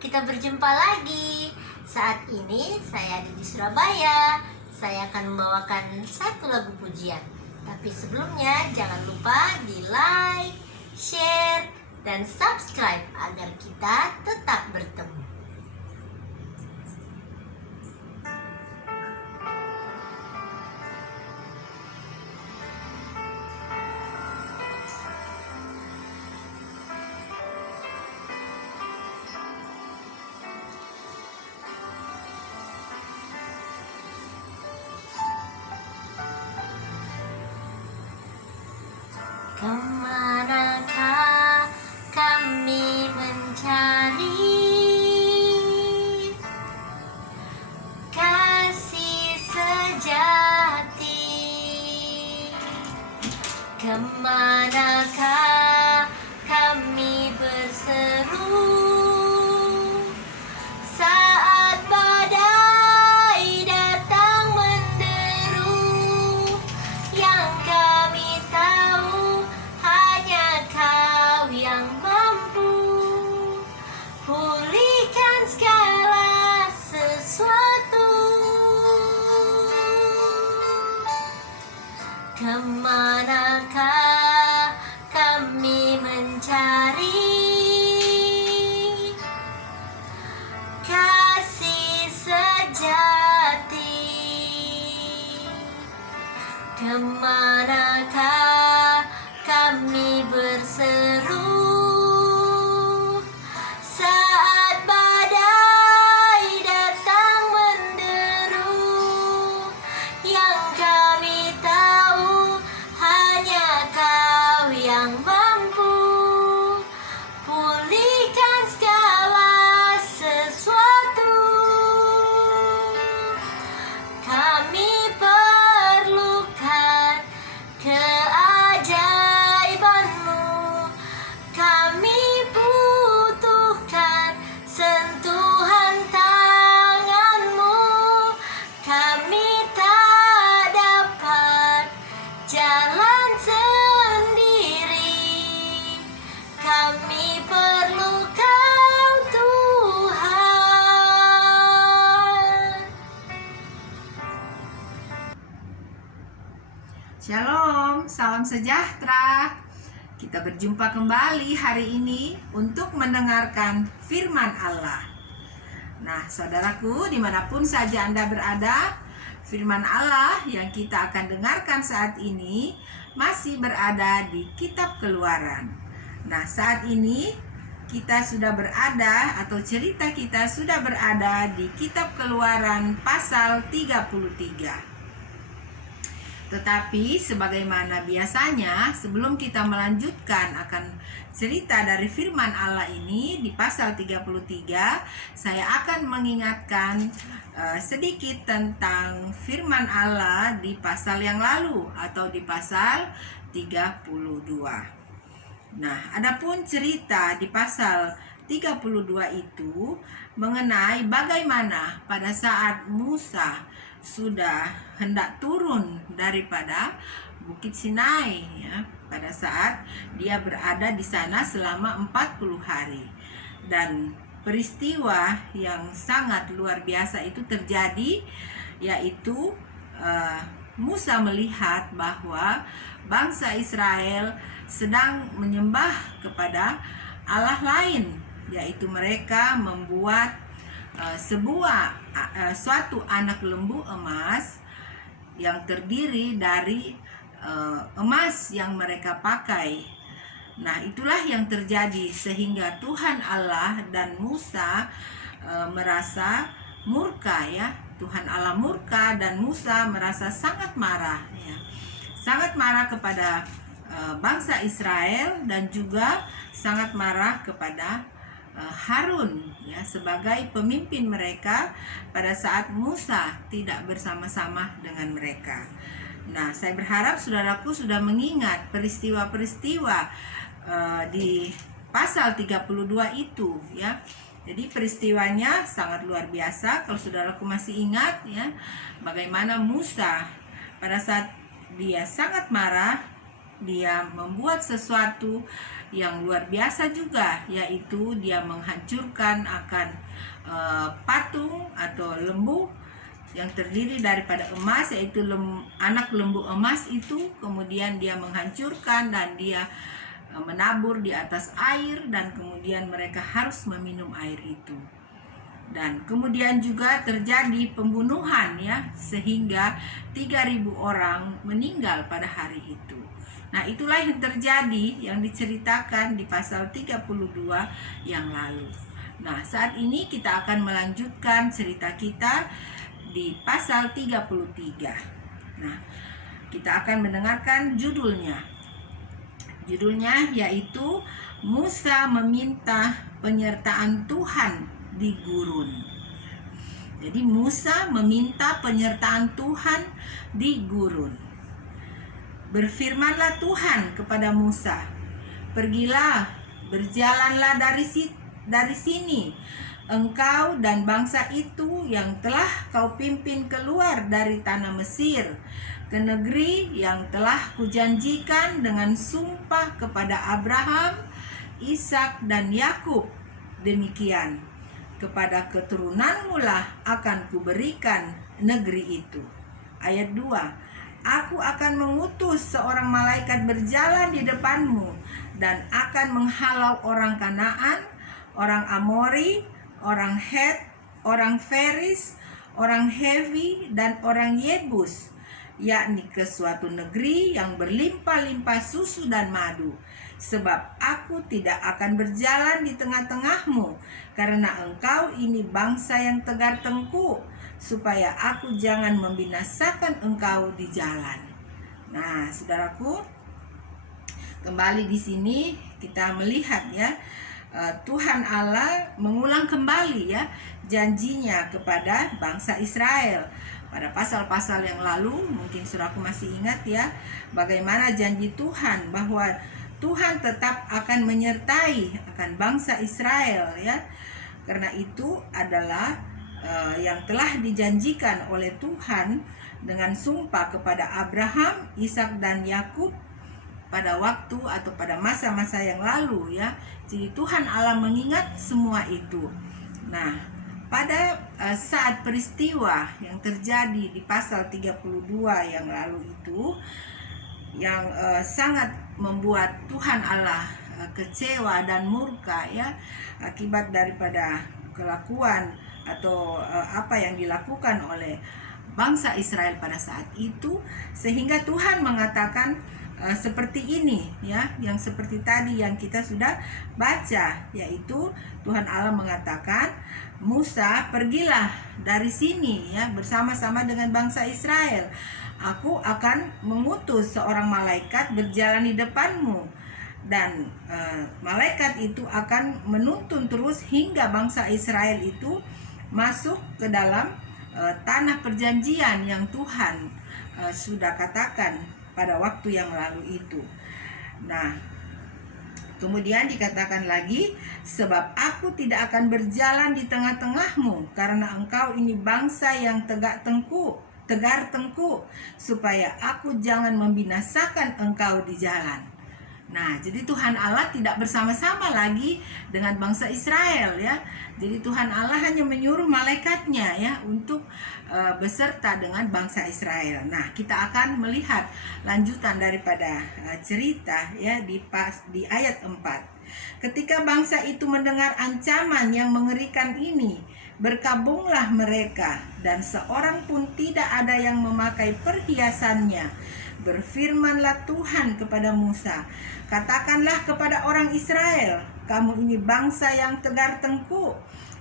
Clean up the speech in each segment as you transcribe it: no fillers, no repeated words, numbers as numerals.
kita berjumpa lagi. Saat ini saya ada di Surabaya. Saya akan membawakan satu lagu pujian. Tapi sebelumnya jangan lupa di like, share, dan subscribe agar kita tetap bertemu. Kemanakah kami mencari kasih sejati? Kemanakah kami berseru saat badai datang menderu? Yang kami tahu hanya Kau yang mampu pulihkan segala sesuatu. Kemanakah kami mencari kasih sejati? Kemanakah kami berseru saat badai datang menderu? Yang kami tahu hanya Kau yang mampu pulihkan segala sesuatu. Kami perlukan keajaiban-Mu. Kami butuhkan sentuhan tangan-Mu. Kami tak dapat jalan sendiri. Kami perlu Kau, Tuhan. Shalom, salam sejahtera. Kita berjumpa kembali hari ini untuk mendengarkan firman Allah. Nah, saudaraku, dimanapun saja Anda berada, firman Allah yang kita akan dengarkan saat ini masih berada di Kitab Keluaran. Nah, saat ini kita sudah berada, atau cerita kita sudah berada di Kitab Keluaran pasal 33. Tetapi sebagaimana biasanya, sebelum kita melanjutkan akan cerita dari firman Allah ini di pasal 33, saya akan mengingatkan sedikit tentang firman Allah di pasal yang lalu atau di pasal 32. Nah, adapun cerita di pasal 32 itu mengenai bagaimana pada saat Musa sudah hendak turun daripada Bukit Sinai, ya, pada saat dia berada di sana selama 40 hari. Dan peristiwa yang sangat luar biasa itu terjadi, yaitu Musa melihat bahwa bangsa Israel sedang menyembah kepada Allah lain, yaitu mereka membuat suatu anak lembu emas yang terdiri dari emas yang mereka pakai. Nah, itulah yang terjadi sehingga Tuhan Allah dan Musa merasa murka, ya. Tuhan Allah murka dan Musa merasa sangat marah, ya. Sangat marah kepada bangsa Israel dan juga sangat marah kepada Harun, ya, sebagai pemimpin mereka pada saat Musa tidak bersama-sama dengan mereka. Nah, saya berharap saudaraku sudah mengingat peristiwa-peristiwa di pasal 32 itu, ya. Jadi peristiwanya sangat luar biasa. Kalau saudaraku masih ingat, ya, bagaimana Musa pada saat dia sangat marah, dia membuat sesuatu yang luar biasa juga, yaitu dia menghancurkan akan patung atau lembu yang terdiri daripada emas, yaitu anak lembu emas itu. Kemudian dia menghancurkan dan dia menabur di atas air, dan kemudian mereka harus meminum air itu. Dan kemudian juga terjadi pembunuhan, ya, sehingga 3.000 orang meninggal pada hari itu. Nah, itulah yang terjadi yang diceritakan di pasal 32 yang lalu. Nah, saat ini kita akan melanjutkan cerita kita di pasal 33. Nah, kita akan mendengarkan judulnya. Judulnya yaitu Musa meminta penyertaan Tuhan di gurun. Jadi Musa meminta penyertaan Tuhan di gurun. Berfirmanlah Tuhan kepada Musa, "Pergilah, berjalanlah dari sini, engkau dan bangsa itu yang telah kau pimpin keluar dari tanah Mesir, ke negeri yang telah kujanjikan dengan sumpah kepada Abraham, Ishak dan Yakub. Demikian, kepada keturunanmu lah akan kuberikan negeri itu." Ayat 2, "Aku akan mengutus seorang malaikat berjalan di depanmu dan akan menghalau orang Kanaan, orang Amori, orang Het, orang Feris, orang Hevi, dan orang Yebus, yakni ke suatu negeri yang berlimpah-limpah susu dan madu. Sebab aku tidak akan berjalan di tengah-tengahmu, karena engkau ini bangsa yang tegar tengkuk, supaya aku jangan membinasakan engkau di jalan." Nah, saudaraku, kembali di sini kita melihat, ya, Tuhan Allah mengulang kembali, ya, janjinya kepada bangsa Israel. Pada pasal-pasal yang lalu, mungkin saudaraku masih ingat, ya, bagaimana janji Tuhan bahwa Tuhan tetap akan menyertai akan bangsa Israel, ya. Karena itu adalah yang telah dijanjikan oleh Tuhan dengan sumpah kepada Abraham, Ishak dan Yakub pada waktu atau pada masa-masa yang lalu, ya. Jadi Tuhan Allah mengingat semua itu. Nah, pada saat peristiwa yang terjadi di pasal 32 yang lalu itu, yang sangat membuat Tuhan Allah kecewa dan murka, ya, akibat daripada kelakuan atau apa yang dilakukan oleh bangsa Israel pada saat itu, sehingga Tuhan mengatakan seperti ini, ya, yang seperti tadi yang kita sudah baca, yaitu Tuhan Allah mengatakan, "Musa, pergilah dari sini, ya, bersama-sama dengan bangsa Israel. Aku akan mengutus seorang malaikat berjalan di depanmu, dan malaikat itu akan menuntun terus hingga bangsa Israel itu masuk ke dalam tanah perjanjian yang Tuhan sudah katakan pada waktu yang lalu itu." Nah, kemudian dikatakan lagi, "Sebab aku tidak akan berjalan di tengah-tengahmu, karena engkau ini bangsa yang tegar tengkuk, supaya aku jangan membinasakan engkau di jalan." Nah, jadi Tuhan Allah tidak bersama-sama lagi dengan bangsa Israel, ya. Jadi Tuhan Allah hanya menyuruh malaikatnya, ya, untuk beserta dengan bangsa Israel. Nah, kita akan melihat lanjutan daripada cerita, ya, di ayat 4. "Ketika bangsa itu mendengar ancaman yang mengerikan ini, berkabunglah mereka, dan seorang pun tidak ada yang memakai perhiasannya. Berfirmanlah Tuhan kepada Musa, katakanlah kepada orang Israel, kamu ini bangsa yang tegar tengkuk.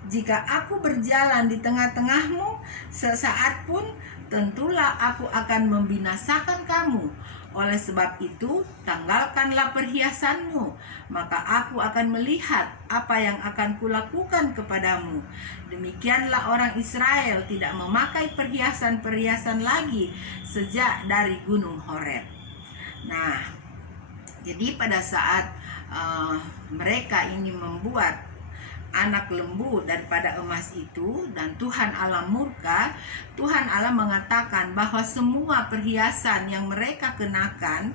Jika aku berjalan di tengah-tengahmu sesaat pun, tentulah aku akan membinasakan kamu. Oleh sebab itu, tanggalkanlah perhiasanmu, maka aku akan melihat apa yang akan kulakukan kepadamu. Demikianlah orang Israel tidak memakai perhiasan-perhiasan lagi sejak dari Gunung Horeb. Nah, jadi pada saat mereka ini membuat anak lembu daripada emas itu, dan Tuhan Allah murka, Tuhan Allah mengatakan bahwa semua perhiasan yang mereka kenakan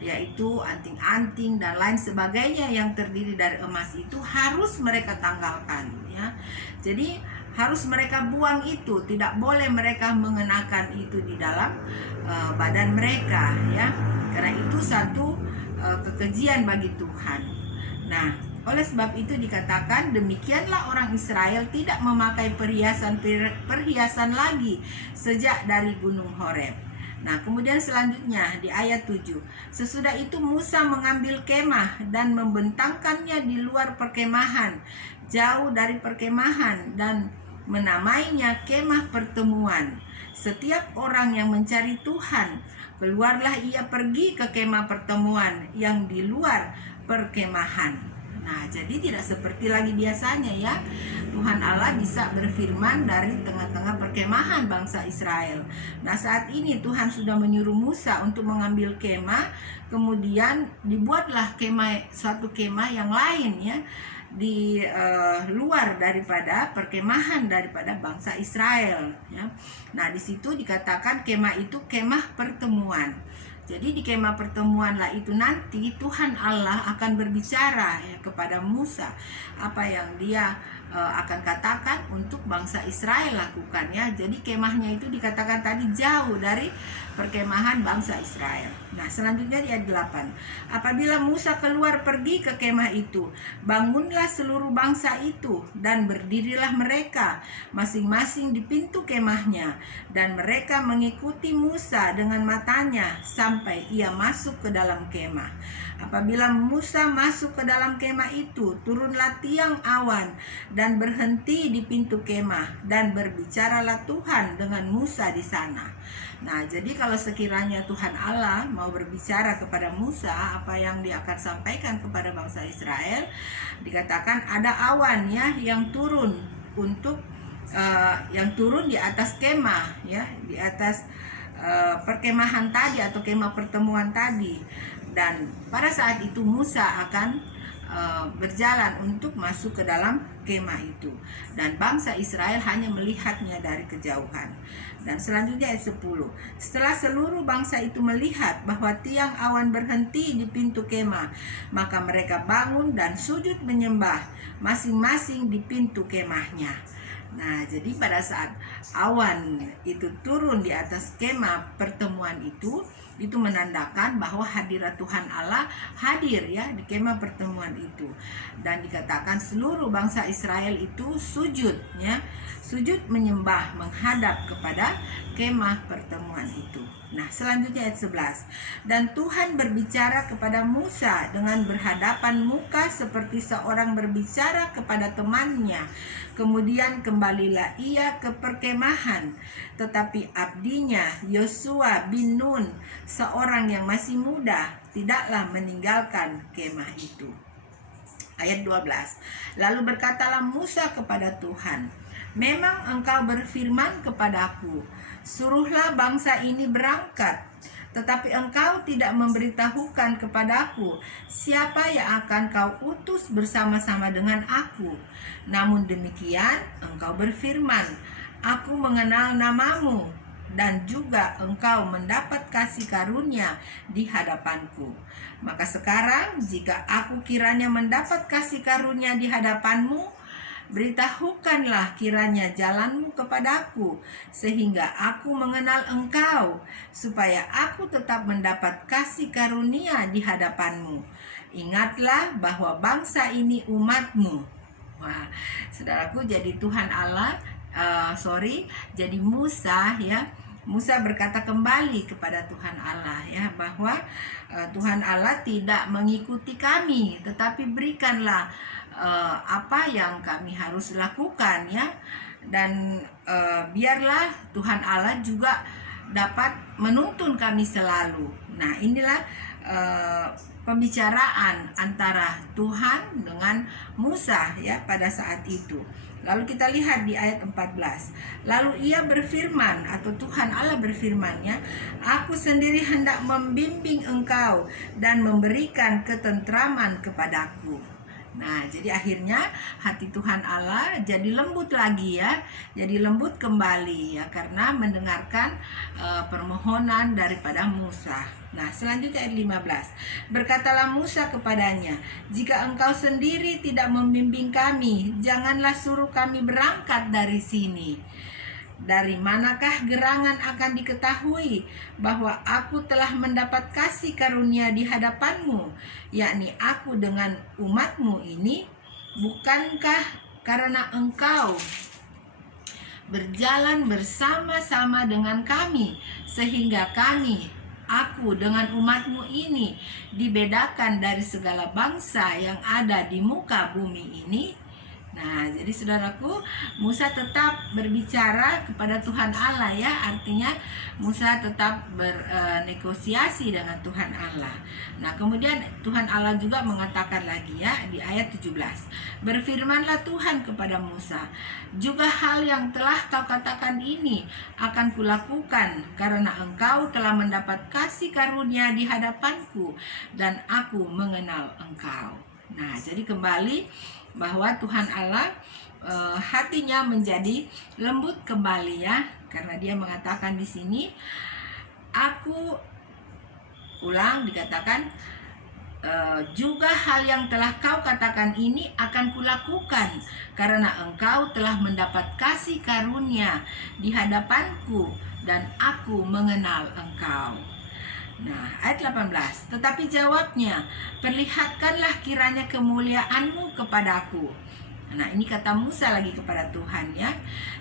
yaitu anting-anting dan lain sebagainya yang terdiri dari emas itu harus mereka tanggalkan, ya. Jadi harus mereka buang itu, tidak boleh mereka mengenakan itu di dalam badan mereka, ya. Karena itu satu kekejian bagi Tuhan. Nah, oleh sebab itu dikatakan demikianlah orang Israel tidak memakai perhiasan lagi sejak dari Gunung Horeb. Nah, kemudian selanjutnya di ayat 7. Sesudah itu Musa mengambil kemah dan membentangkannya di luar perkemahan, jauh dari perkemahan, dan menamainya kemah pertemuan. Setiap orang yang mencari Tuhan, keluarlah ia pergi ke kemah pertemuan yang di luar perkemahan. Nah, jadi tidak seperti lagi biasanya, ya. Tuhan Allah bisa berfirman dari tengah-tengah perkemahan bangsa Israel. Nah, saat ini Tuhan sudah menyuruh Musa untuk mengambil kemah, kemudian dibuatlah suatu kemah yang lain, ya, di luar daripada perkemahan daripada bangsa Israel, ya. Nah, di situ dikatakan kemah itu kemah pertemuan. Jadi di kemah pertemuan lah itu nanti Tuhan Allah akan berbicara, ya, kepada Musa apa yang dia akan katakan untuk bangsa Israel lakukan, ya. Jadi kemahnya itu dikatakan tadi jauh dari perkemahan bangsa Israel. Nah, selanjutnya di ayat 8. Apabila Musa keluar pergi ke kemah itu, bangunlah seluruh bangsa itu dan berdirilah mereka masing-masing di pintu kemahnya, dan mereka mengikuti Musa dengan matanya sampai ia masuk ke dalam kemah. Apabila Musa masuk ke dalam kemah itu, turunlah tiang awan dan berhenti di pintu kemah, dan berbicaralah Tuhan dengan Musa di sana. Nah, jadi kalau sekiranya Tuhan Allah mau berbicara kepada Musa apa yang dia akan sampaikan kepada bangsa Israel, dikatakan ada awan, ya, yang turun untuk yang turun di atas kemah, ya, di atas perkemahan tadi atau kemah pertemuan tadi. Dan pada saat itu Musa akan berjalan untuk masuk ke dalam kemah itu, dan bangsa Israel hanya melihatnya dari kejauhan. Dan selanjutnya ayat 10. Setelah seluruh bangsa itu melihat bahwa tiang awan berhenti di pintu kemah, maka mereka bangun dan sujud menyembah masing-masing di pintu kemahnya. Nah, jadi pada saat awan itu turun di atas kemah pertemuan itu menandakan bahwa hadirat Tuhan Allah hadir, ya, di kemah pertemuan itu. Dan dikatakan seluruh bangsa Israel itu sujud, ya, sujud menyembah menghadap kepada kemah pertemuan itu. Nah, selanjutnya ayat 11. Dan Tuhan berbicara kepada Musa dengan berhadapan muka seperti seorang berbicara kepada temannya. Kemudian kembalilah ia ke perkemahan, tetapi abdinya Yosua bin Nun, seorang yang masih muda, tidaklah meninggalkan kemah itu. Ayat 12. Lalu berkatalah Musa kepada Tuhan, memang engkau berfirman kepadaku, suruhlah bangsa ini berangkat. Tetapi engkau tidak memberitahukan kepadaku siapa yang akan kau utus bersama-sama dengan aku. Namun demikian engkau berfirman, aku mengenal namamu, dan juga engkau mendapat kasih karunia di hadapanku. Maka sekarang jika aku kiranya mendapat kasih karunia di hadapanmu, beritahukanlah kiranya jalanmu kepadaku, sehingga aku mengenal engkau, supaya aku tetap mendapat kasih karunia di hadapanmu. Ingatlah bahwa bangsa ini umatmu. Wah, saudaraku, jadi Tuhan Allah, jadi Musa, ya, Musa berkata kembali kepada Tuhan Allah, ya, bahwa Tuhan Allah tidak mengikuti kami, tetapi berikanlah apa yang kami harus lakukan, ya, dan biarlah Tuhan Allah juga dapat menuntun kami selalu. Nah, inilah pembicaraan antara Tuhan dengan Musa, ya, pada saat itu. Lalu kita lihat di ayat 14. Lalu ia berfirman, atau Tuhan Allah berfirman, ya, aku sendiri hendak membimbing engkau dan memberikan ketentraman kepadaku. Nah, jadi akhirnya hati Tuhan Allah jadi lembut lagi ya. Jadi lembut kembali ya karena mendengarkan permohonan daripada Musa. Nah, selanjutnya ayat 15. Berkatalah Musa kepadanya, "Jika engkau sendiri tidak membimbing kami, janganlah suruh kami berangkat dari sini. Dari manakah gerangan akan diketahui bahwa aku telah mendapat kasih karunia di hadapanmu, yakni aku dengan umatmu ini? Bukankah karena engkau berjalan bersama-sama dengan kami, sehingga aku dengan umatmu ini dibedakan dari segala bangsa yang ada di muka bumi ini?" Nah, jadi saudaraku, Musa tetap berbicara kepada Tuhan Allah ya. Artinya Musa tetap bernegosiasi dengan Tuhan Allah. Nah, kemudian Tuhan Allah juga mengatakan lagi ya di ayat 17. Berfirmanlah Tuhan kepada Musa, "Juga hal yang telah kau katakan ini akan kulakukan karena engkau telah mendapat kasih karunia di hadapanku dan aku mengenal engkau." Nah, jadi kembali bahwa Tuhan Allah hatinya menjadi lembut kembali ya, karena dia mengatakan di sini, aku ulang dikatakan, juga hal yang telah kau katakan ini akan kulakukan karena engkau telah mendapat kasih karunia di hadapanku dan aku mengenal engkau. Nah, ayat 18. Tetapi jawabnya, "Perlihatkanlah kiranya kemuliaanmu kepadaku." Nah, ini kata Musa lagi kepada Tuhan ya.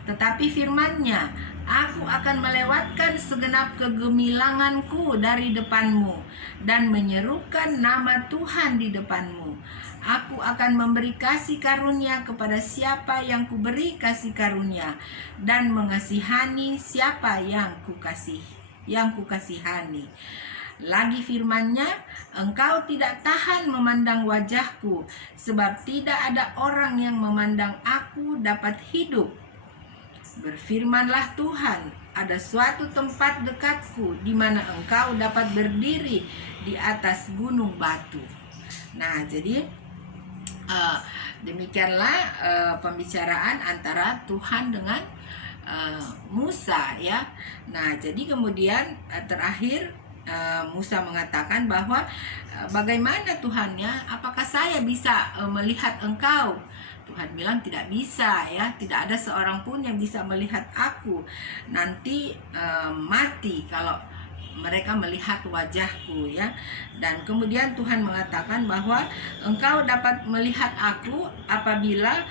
Tetapi firman-Nya, "Aku akan melewatkan segenap kegemilanganku dari depanmu dan menyerukan nama Tuhan di depanmu. Aku akan memberi kasih karunia kepada siapa yang kuberi kasih karunia dan mengasihani siapa yang kukasihani." Lagi firman-Nya, "Engkau tidak tahan memandang wajahku, sebab tidak ada orang yang memandang aku dapat hidup. Berfirmanlah Tuhan, ada suatu tempat dekatku di mana engkau dapat berdiri di atas gunung batu." Nah, jadi demikianlah pembicaraan antara Tuhan dengan Musa ya. Nah, jadi kemudian terakhir Musa mengatakan bahwa bagaimana Tuhan ya, apakah saya bisa melihat engkau? Tuhan bilang tidak bisa ya, tidak ada seorang pun yang bisa melihat aku. Nanti mati kalau mereka melihat wajahku ya. Dan kemudian Tuhan mengatakan bahwa engkau dapat melihat aku apabila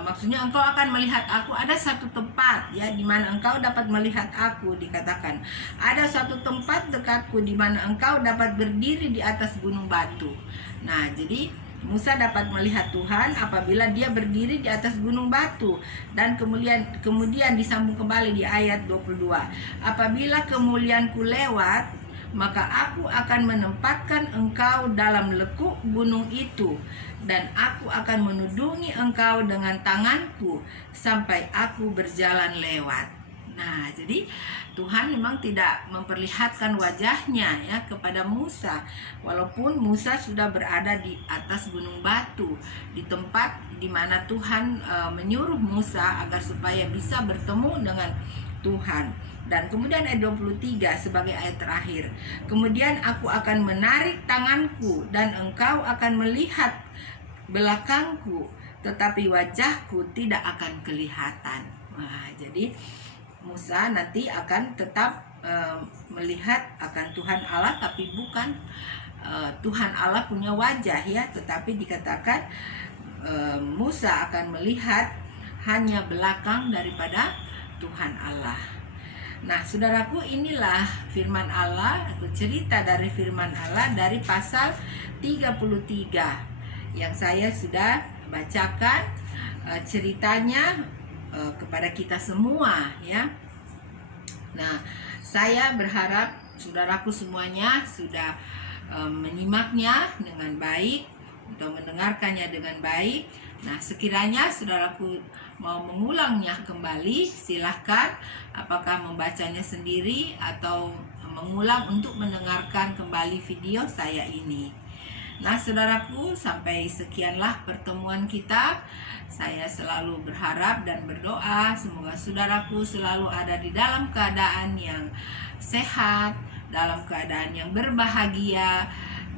maksudnya engkau akan melihat aku, ada satu tempat ya di mana engkau dapat melihat aku, dikatakan ada satu tempat dekatku di mana engkau dapat berdiri di atas gunung batu. Nah, jadi Musa dapat melihat Tuhan apabila dia berdiri di atas gunung batu. Dan kemudian disambung kembali di ayat 22. "Apabila kemuliaanku lewat, maka aku akan menempatkan engkau dalam lekuk gunung itu, dan aku akan menudungi engkau dengan tanganku sampai aku berjalan lewat." Nah, jadi Tuhan memang tidak memperlihatkan wajahnya ya kepada Musa, walaupun Musa sudah berada di atas gunung batu, di tempat di mana Tuhan menyuruh Musa agar supaya bisa bertemu dengan Tuhan. Dan kemudian ayat 23 sebagai ayat terakhir, "Kemudian aku akan menarik tanganku dan engkau akan melihat belakangku, tetapi wajahku tidak akan kelihatan." Wah, jadi Musa nanti akan tetap melihat akan Tuhan Allah, tapi bukan Tuhan Allah punya wajah ya, tetapi dikatakan Musa akan melihat hanya belakang daripada Tuhan Allah. Nah, saudaraku, inilah firman Allah atau cerita dari firman Allah dari pasal 33 yang saya sudah bacakan ceritanya kepada kita semua ya. Nah, saya berharap saudaraku semuanya sudah menyimaknya dengan baik atau mendengarkannya dengan baik. Nah, sekiranya saudaraku mau mengulangnya kembali, silahkan, apakah membacanya sendiri atau mengulang untuk mendengarkan kembali video saya ini. Nah, saudaraku, sampai sekianlah pertemuan kita. Saya selalu berharap dan berdoa semoga saudaraku selalu ada di dalam keadaan yang sehat, dalam keadaan yang berbahagia,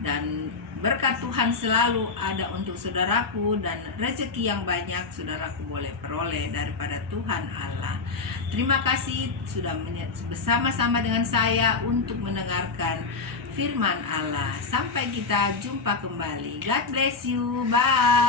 dan berkat Tuhan selalu ada untuk saudaraku, dan rezeki yang banyak saudaraku boleh peroleh daripada Tuhan Allah. Terima kasih sudah bersama-sama dengan saya untuk mendengarkan firman Allah. Sampai kita jumpa kembali. God bless you. Bye.